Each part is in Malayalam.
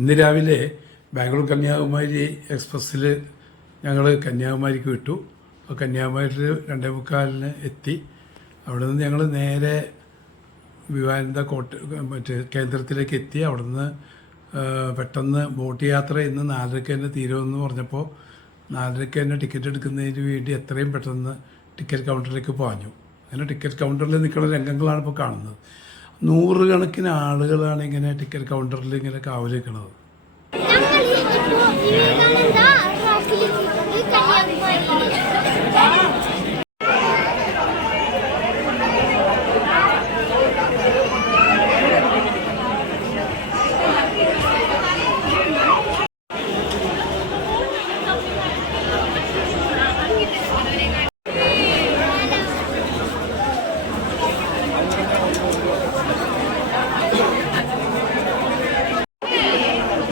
ഇന്ന് രാവിലെ ബാംഗ്ലൂർ കന്യാകുമാരി എക്സ്പ്രസ്സിൽ ഞങ്ങൾ കന്യാകുമാരിക്ക് വിട്ടു. അപ്പോൾ കന്യാകുമാരിയിൽ രണ്ടേ മുക്കാലിന് എത്തി. അവിടെ നിന്ന് ഞങ്ങൾ നേരെ വിവാനന്ദ കോട്ട മറ്റേ കേന്ദ്രത്തിലേക്ക് എത്തി. അവിടെ നിന്ന് പെട്ടെന്ന് ബോട്ട് യാത്ര ഇന്ന് നാലരയ്ക്ക് തന്നെ തീരുമെന്ന് പറഞ്ഞപ്പോൾ നാലരയ്ക്ക് തന്നെ ടിക്കറ്റ് എടുക്കുന്നതിന് വേണ്ടി എത്രയും പെട്ടെന്ന് ടിക്കറ്റ് കൗണ്ടറിലേക്ക് പാഞ്ഞു. അങ്ങനെ ടിക്കറ്റ് കൗണ്ടറിൽ നിൽക്കുന്ന രംഗങ്ങളാണ് ഇപ്പോൾ കാണുന്നത്. നൂറുകണക്കിന് ആളുകളാണ് ഇങ്ങനെ ടിക്കറ്റ് കൗണ്ടറിൽ ഇങ്ങനെ കാവൽ നിൽക്കുന്നത് ഞങ്ങൾ വിവേകാനന്ദ റാസിലേക്ക് കന്യാകുമാരി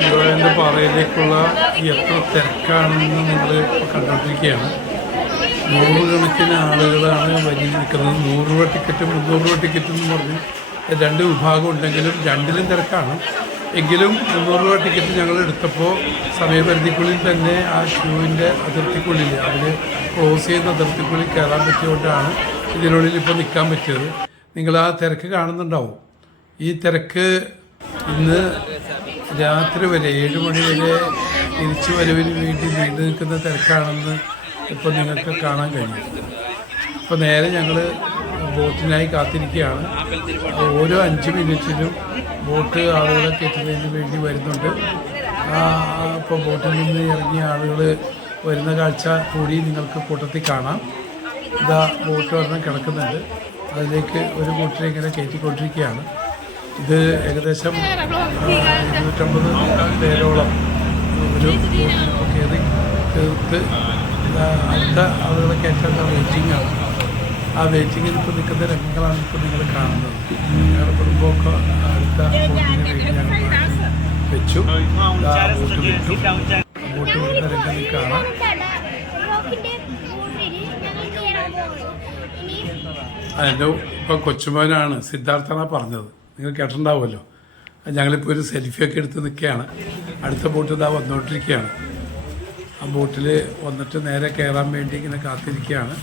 വിവാനന്ദ പാറയിലേക്കുള്ള എത്ര തിരക്കാണെന്ന് നിങ്ങൾ കണ്ടുകൊണ്ടിരിക്കുകയാണ്. നൂറുകണക്കിന് ആളുകളാണ് വരി നിൽക്കുന്നത്. നൂറ് രൂപ ടിക്കറ്റും മുന്നൂറ് രൂപ ടിക്കറ്റും എന്ന് പറഞ്ഞ് രണ്ട് വിഭാഗം ഉണ്ടെങ്കിലും രണ്ടിലും തിരക്കാണ്. എങ്കിലും മുന്നൂറ് രൂപ ടിക്കറ്റ് ഞങ്ങൾ എടുത്തപ്പോൾ സമയപരിധിക്കുള്ളിൽ തന്നെ ആ ക്യൂവിന്റെ അതിർത്തിക്കുള്ളിൽ അതിൽ ക്ലോസ് ചെയ്യുന്ന അതിർത്തിക്കുള്ളിൽ കയറാൻ പറ്റിയതുകൊണ്ടാണ് ഇതിനുള്ളിൽ ഇപ്പോൾ നിൽക്കാൻ പറ്റിയത്. നിങ്ങൾ ആ തിരക്ക് കാണുന്നുണ്ടാവും. ഈ തിരക്ക് ഇന്ന് രാത്രി വരെ ഏഴ് മണി വരെ തിരിച്ചു വരവിന് വേണ്ടി നീണ്ടു നിൽക്കുന്ന തിരക്കാണെന്ന് ഇപ്പോൾ നിങ്ങൾക്ക് കാണാൻ കഴിയും. ഇപ്പോൾ നേരെ ഞങ്ങൾ ബോട്ടിനായി കാത്തിരിക്കുകയാണ്. ഓരോ അഞ്ച് മിനിറ്റിലും ബോട്ട് ആളുകളെ കയറ്റുന്നതിന് വേണ്ടി വരുന്നുണ്ട്. ഇപ്പോൾ ബോട്ടിൽ നിന്ന് ഇറങ്ങിയ ആളുകൾ വരുന്ന കാഴ്ച കൂടി നിങ്ങൾക്ക് കൂട്ടത്തിൽ കാണാം. ഇതാ ബോട്ട് ഒരെണ്ണം കിടക്കുന്നുണ്ട്. അതിലേക്ക് ഒരു ബോട്ടിനെ ഇങ്ങനെ കയറ്റിക്കൊണ്ടിരിക്കുകയാണ്. ഇത് ഏകദേശം നൂറ്റമ്പത് പേരോളം ഒരു കയറി തീർത്ത് അടുത്ത ആളുകളെ കയറ്റാനുള്ള വെയിറ്റിംഗ് ആണ്. ആ വെയിറ്റിങ്ങിൽ ഇപ്പോൾ നിൽക്കുന്ന രംഗങ്ങളാണ് ഇപ്പോൾ നിങ്ങൾ കാണുന്നത്. ഞങ്ങളുടെ കുടുംബമൊക്കെ അടുത്ത വെച്ചു. ബോട്ട് വിട്ടു. ബോട്ട് നിങ്ങൾക്ക് കാണാം. അതിന്റെ ഇപ്പം കൊച്ചുമോനാണ് സിദ്ധാർത്ഥാണ് പറഞ്ഞത്. നിങ്ങൾ കേട്ടിട്ടുണ്ടാവുമല്ലോ. ഞങ്ങളിപ്പോൾ ഒരു സെൽഫിയൊക്കെ എടുത്ത് നിൽക്കുകയാണ്. അടുത്ത ബോട്ട് ഇതാ വന്നുകൊണ്ടിരിക്കുകയാണ് ആ ബോട്ടിൽ വന്നിട്ട് നേരെ കയറാൻ വേണ്ടി ഇങ്ങനെ കാത്തിരിക്കുകയാണ്.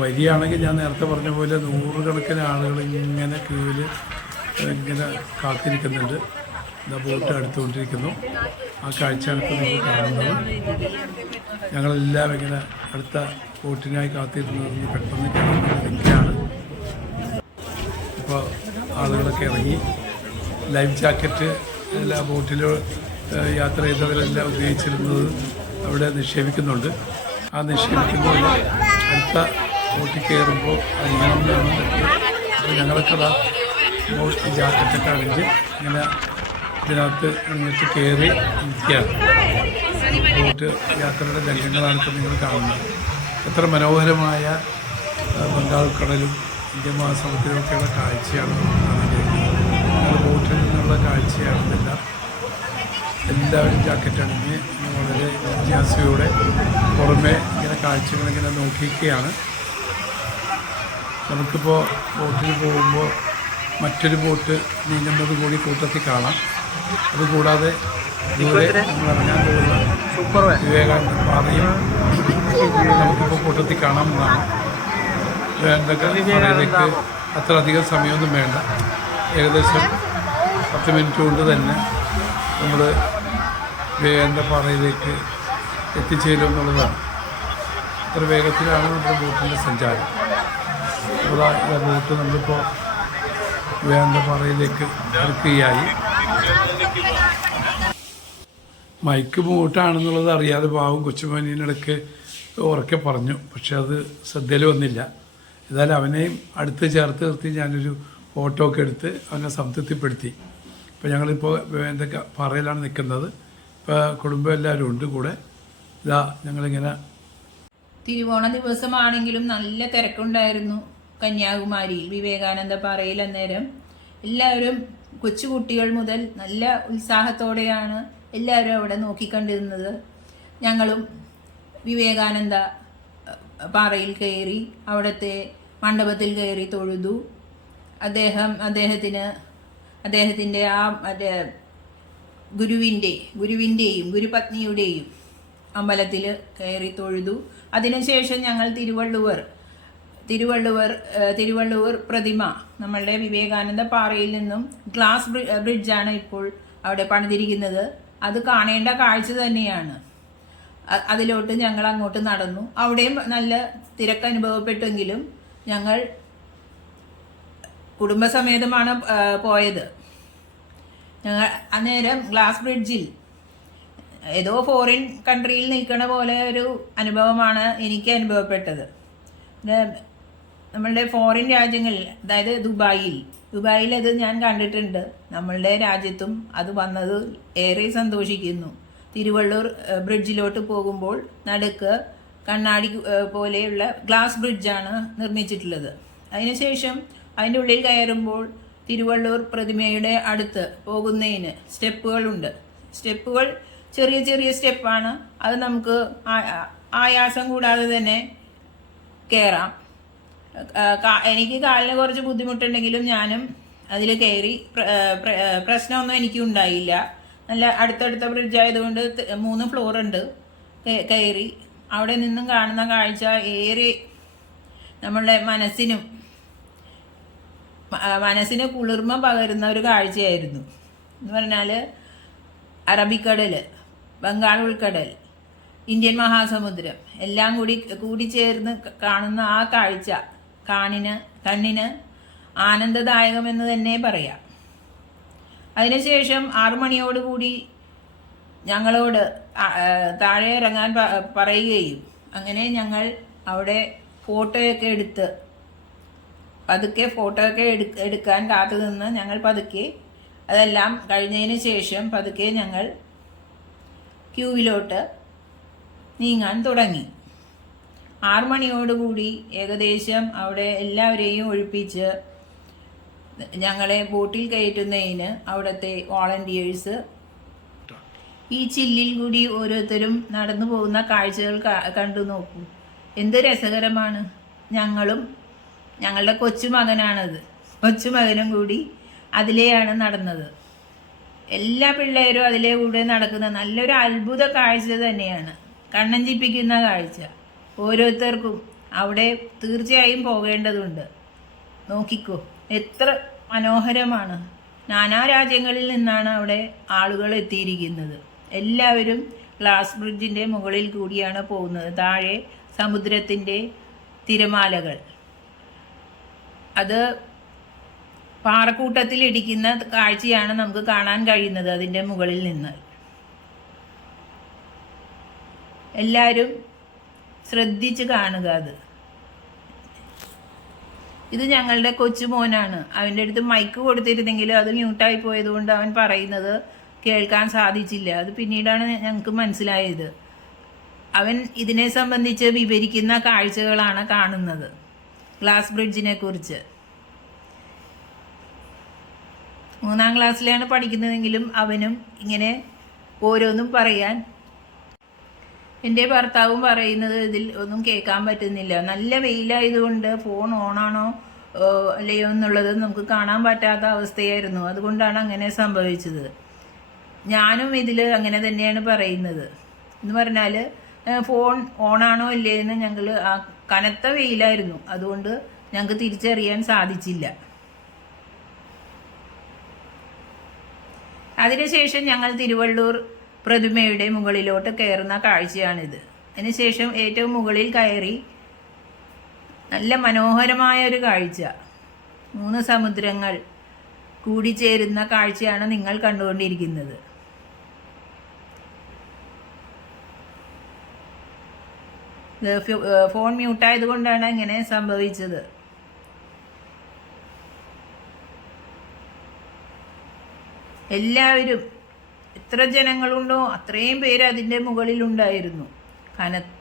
വരികയാണെങ്കിൽ ഞാൻ നേരത്തെ പറഞ്ഞ പോലെ നൂറുകണക്കിന് ആളുകൾ ഇങ്ങനെ ക്യൂവിൽ ഇങ്ങനെ കാത്തിരിക്കുന്നുണ്ട്. ഇതാ ബോട്ട് അടുത്തുകൊണ്ടിരിക്കുന്നു. ആ കാഴ്ചയാണ് ഇപ്പോൾ നിങ്ങൾ കാണുന്നത്. ഞങ്ങളെല്ലാം ഇങ്ങനെ അടുത്ത ബോട്ടിനായി കാത്തിരുന്നത് പെട്ടെന്ന് നിൽക്കുകയാണ്. ഇപ്പോൾ ആളുകളൊക്കെ ഇറങ്ങി ലൈഫ് ജാക്കറ്റ് എല്ലാ ബോട്ടിൽ യാത്ര ചെയ്തവരെല്ലാം ഉപയോഗിച്ചിരുന്നത് അവിടെ നിക്ഷേപിക്കുന്നുണ്ട്. ആ നിക്ഷേപിക്കുമ്പോൾ അടുത്ത ബോട്ടിൽ കയറുമ്പോൾ അണിയണമെന്നാണ് അപ്പോൾ ഞങ്ങളൊക്കെ ബോട്ട് ജാക്കറ്റൊക്കെ അണിഞ്ഞ് ഇങ്ങനെ ഇതിനകത്ത് അണിഞ്ഞിട്ട് കയറി നിൽക്കുകയാണ് ബോട്ട് യാത്രയുടെ രംഗങ്ങളാണ് ഇപ്പോൾ നിങ്ങൾ കാണുന്നത്. എത്ര മനോഹരമായ ബംഗാൾ കടലും ഇന്ത്യൻ മഹാസമുദ്രമൊക്കെയുള്ള കാഴ്ചയാണ് നമുക്ക് ബോട്ടിൽ നിന്നുള്ള കാഴ്ചയാണെന്നില്ല. എല്ലാവരും ജാക്കറ്റ് അണിഞ്ഞ് വളരെ ജിജ്ഞാസയോടെ പുറമെ ഇങ്ങനെ കാഴ്ചകളിങ്ങനെ നോക്കിയിരിക്കുകയാണ്. നമുക്കിപ്പോൾ ബോട്ടിൽ പോകുമ്പോൾ മറ്റൊരു ബോട്ട് നീങ്ങുന്നത് കൂടി കൂട്ടത്തിൽ കാണാം. അതുകൂടാതെ ദൂരെ നമ്മൾ ഇറങ്ങാൻ പോകുന്ന വിവേകാനന്ദ പാതയും നമുക്കിപ്പോൾ കൂട്ടത്തിൽ കാണാമെന്നാണ് വേണ്ടൊക്കെ പാതയിലേക്ക് അത്ര അധികം സമയമൊന്നും വേണ്ട. ഏകദേശം പത്ത് മിനിറ്റ് കൊണ്ട് തന്നെ നമ്മൾ വേണ്ട പാറയിലേക്ക് എത്തിച്ചേരും എത്തിച്ചേരുമെന്നുള്ളതാണ് അത്ര വേഗത്തിലാണ് നമ്മുടെ ബോട്ടിന്റെ സഞ്ചാരം. അപ്പോൾ ആ ബോട്ട് നമ്മളിപ്പോൾ വേണ്ട പാറയിലേക്ക് ഇറക്കുകയായി മൈക്ക് മൂട്ടാണെന്നുള്ളത് അറിയാതെ പാവം കൊച്ചുമോനിടക്ക് ഉറക്കെ പറഞ്ഞു. പക്ഷെ അത് ശ്രദ്ധയിൽ വന്നില്ല. ഏതായാലും അവനെയും അടുത്ത് ചേർത്ത് നിർത്തി ഞാനൊരു ഫോട്ടോ ഒക്കെ എടുത്ത് അവനെ സംതൃപ്തിപ്പെടുത്തി. ഇപ്പോൾ ഞങ്ങളിപ്പോൾ എന്തൊക്കെ പാറയിലാണ് നിൽക്കുന്നത്. ഇപ്പോൾ കുടുംബം എല്ലാവരും ഉണ്ട് കൂടെ. ഇതാ ഞങ്ങളിങ്ങനെ തിരുവോണ ദിവസമാണെങ്കിലും നല്ല തിരക്കുണ്ടായിരുന്നു കന്യാകുമാരി. വിവേകാനന്ദ പാറയിൽ അന്നേരം എല്ലാവരും കൊച്ചുകുട്ടികൾ മുതൽ നല്ല ഉത്സാഹത്തോടെയാണ് എല്ലാവരും അവിടെ നോക്കിക്കണ്ടിരുന്നത്. ഞങ്ങളും വിവേകാനന്ദ പാറയിൽ കയറി അവിടുത്തെ മണ്ഡപത്തിൽ കയറി തൊഴുതു. അദ്ദേഹം അദ്ദേഹത്തിന് അദ്ദേഹത്തിന്റെ ആ മറ്റേ ഗുരുവിന്റെ ഗുരുവിന്റെയും ഗുരുപത്നിയുടെയും അമ്പലത്തിൽ കയറി തൊഴുതു. അതിനുശേഷം ഞങ്ങൾ തിരുവള്ളുവർ തിരുവള്ളുവർ തിരുവള്ളുവർ പ്രതിമ നമ്മളുടെ വിവേകാനന്ദ പാറയിൽ നിന്നും ഗ്ലാസ് ബ്രിഡ്ജാണ് ഇപ്പോൾ അവിടെ പണിതിരിക്കുന്നത്. അത് കാണേണ്ട കാഴ്ച തന്നെയാണ്. അതിലോട്ട് ഞങ്ങൾ അങ്ങോട്ട് നടന്നു. അവിടെയും നല്ല തിരക്ക് അനുഭവപ്പെട്ടെങ്കിലും ഞങ്ങൾ കുടുംബസമേതമാണ് പോയത്. ഞങ്ങൾ അന്നേരം ഗ്ലാസ് ബ്രിഡ്ജിൽ ഏതോ ഫോറിൻ കൺട്രിയിൽ നിൽക്കണ പോലെ ഒരു അനുഭവമാണ് എനിക്ക് അനുഭവപ്പെട്ടത്. നമ്മളുടെ ഫോറിൻ രാജ്യങ്ങളിൽ അതായത് ദുബായിൽ ദുബായിൽ അത് ഞാൻ കണ്ടിട്ടുണ്ട്. നമ്മളുടെ രാജ്യത്തും അത് വന്നത് ഏറെ സന്തോഷിക്കുന്നു. തിരുവള്ളൂർ ബ്രിഡ്ജിലോട്ട് പോകുമ്പോൾ നടുക്ക് കണ്ണാടി പോലെയുള്ള ഗ്ലാസ് ബ്രിഡ്ജാണ് നിർമ്മിച്ചിട്ടുള്ളത്. അതിനുശേഷം അതിന്റെ ഉള്ളിൽ കയറുമ്പോൾ തിരുവള്ളൂർ പ്രതിമയുടെ അടുത്ത് പോകുന്നതിന് സ്റ്റെപ്പുകളുണ്ട്. സ്റ്റെപ്പുകൾ ചെറിയ ചെറിയ സ്റ്റെപ്പാണ്. അത് നമുക്ക് ആയാസം കൂടാതെ തന്നെ കയറാം എനിക്ക് കാലിന് കുറച്ച് ബുദ്ധിമുട്ടുണ്ടെങ്കിലും ഞാനും അതിൽ കയറി പ്രശ്നമൊന്നും എനിക്ക് ഉണ്ടായില്ല. നല്ല അടുത്തടുത്ത ബ്രിഡ്ജ് ആയതുകൊണ്ട് മൂന്ന് ഫ്ലോർ ഉണ്ട് കയറി അവിടെ നിന്നും കാണുന്ന കാഴ്ച ഏറെ നമ്മളുടെ മനസ്സിനും മനസ്സിന് കുളിർമ പകരുന്ന ഒരു കാഴ്ചയായിരുന്നു. എന്ന് പറഞ്ഞാൽ അറബിക്കടൽ ബംഗാൾ ഉൾക്കടൽ ഇന്ത്യൻ മഹാസമുദ്രം എല്ലാം കൂടി കൂടിച്ചേർന്ന് കാണുന്ന ആ കാഴ്ച കാണിന് കണ്ണിന് ആനന്ദദായകമെന്ന് തന്നെ പറയാം. അതിനുശേഷം ആറു മണിയോടുകൂടി ഞങ്ങളോട് താഴെ ഇറങ്ങാൻ പറയുകയും അങ്ങനെ ഞങ്ങൾ അവിടെ ഫോട്ടോയൊക്കെ എടുത്ത് പതുക്കെ ഫോട്ടോയൊക്കെ എടുക്കാൻ കാത്തു നിന്ന് ഞങ്ങൾ പതുക്കെ അതെല്ലാം കഴിഞ്ഞതിന് ശേഷം പതുക്കെ ഞങ്ങൾ ക്യൂവിലോട്ട് നീങ്ങാൻ തുടങ്ങി. ആറു മണിയോടുകൂടി ഏകദേശം അവിടെ എല്ലാവരെയും ഒഴിപ്പിച്ച് ഞങ്ങളെ ബോട്ടിൽ കയറ്റുന്നതിന് അവിടുത്തെ വോളണ്ടിയേഴ്സ് ഈ ചില്ലിൽ കൂടി ഓരോരുത്തരും നടന്നു പോകുന്ന കാഴ്ചകൾ കണ്ടു നോക്കൂ. എന്ത് രസകരമാണ്. ഞങ്ങളും ഞങ്ങളുടെ കൊച്ചുമകനാണത്. കൊച്ചുമകനും കൂടി അതിലെയാണ് നടന്നത്. എല്ലാ പിള്ളേരും അതിലെ കൂടെ നടക്കുന്ന നല്ലൊരു അത്ഭുത കാഴ്ച തന്നെയാണ്. കണ്ണഞ്ചിപ്പിക്കുന്ന കാഴ്ച. ഓരോരുത്തർക്കും അവിടെ തീർച്ചയായും പോകേണ്ടതുണ്ട്. നോക്കിക്കോ എത്ര മനോഹരമാണ്. നാനാ രാജ്യങ്ങളിൽ നിന്നാണ് അവിടെ ആളുകൾ എത്തിയിരിക്കുന്നത്. എല്ലാവരും ഗ്ലാസ് ബ്രിഡ്ജിന്റെ മുകളിൽ കൂടിയാണ് പോകുന്നത്. താഴെ സമുദ്രത്തിന്റെ തിരമാലകൾ. അത് പാറക്കൂട്ടത്തിൽ ഇടിക്കുന്ന കാഴ്ചയാണ് നമുക്ക് കാണാൻ കഴിയുന്നത് അതിന്റെ മുകളിൽ നിന്ന്. എല്ലാവരും ശ്രദ്ധിച്ച് കാണുക അത്. ഇത് ഞങ്ങളുടെ കൊച്ചുമോനാണ്. അവന്റെ അടുത്ത് മൈക്ക് കൊടുത്തിരുന്നെങ്കിലും അത് മ്യൂട്ടായി പോയതുകൊണ്ട് അവൻ പറയുന്നത് കേൾക്കാൻ സാധിച്ചില്ല. അത് പിന്നീടാണ് ഞങ്ങൾക്ക് മനസ്സിലായത്. അവൻ ഇതിനെ സംബന്ധിച്ച് വിവരിക്കുന്ന കാഴ്ചകളാണ് കാണുന്നത്. ഗ്ലാസ് ബ്രിഡ്ജിനെ കുറിച്ച്. മൂന്നാം ക്ലാസ്സിലാണ് പഠിക്കുന്നതെങ്കിലും അവനും ഇങ്ങനെ ഓരോന്നും പറയാൻ. എന്റെ ഭർത്താവും പറയുന്നത് ഇതിൽ ഒന്നും കേൾക്കാൻ പറ്റുന്നില്ല. നല്ല വെയിലായതുകൊണ്ട് ഫോൺ ഓണാണോ അല്ലയോ എന്നുള്ളത് നമുക്ക് കാണാൻ പറ്റാത്ത അവസ്ഥയായിരുന്നു. അതുകൊണ്ടാണ് അങ്ങനെ സംഭവിച്ചത്. ഞാനും ഇതിൽ അങ്ങനെ തന്നെയാണ് പറയുന്നത്. എന്ന് പറഞ്ഞാൽ ഫോൺ ഓണാണോ ഇല്ലേ എന്ന് ഞങ്ങൾ ആ കനത്ത വെയിലായിരുന്നു. അതുകൊണ്ട് ഞങ്ങൾക്ക് തിരിച്ചറിയാൻ സാധിച്ചില്ല. അതിനുശേഷം ഞങ്ങൾ തിരുവള്ളൂർ പ്രതിമയുടെ മുകളിലോട്ട് കയറുന്ന കാഴ്ചയാണിത്. അതിനുശേഷം ഏറ്റവും മുകളിൽ കയറി നല്ല മനോഹരമായ ഒരു കാഴ്ച. മൂന്ന് സമുദ്രങ്ങൾ കൂടിച്ചേരുന്ന കാഴ്ചയാണ് നിങ്ങൾ കണ്ടുകൊണ്ടിരിക്കുന്നത്. ഫോൺ മ്യൂട്ടായത് കൊണ്ടാണ് ഇങ്ങനെ സംഭവിച്ചത്. എല്ലാവരും എത്ര ജനങ്ങളുണ്ടോ അത്രയും പേര് അതിന്റെ മുകളിലുണ്ടായിരുന്നു. കനത്ത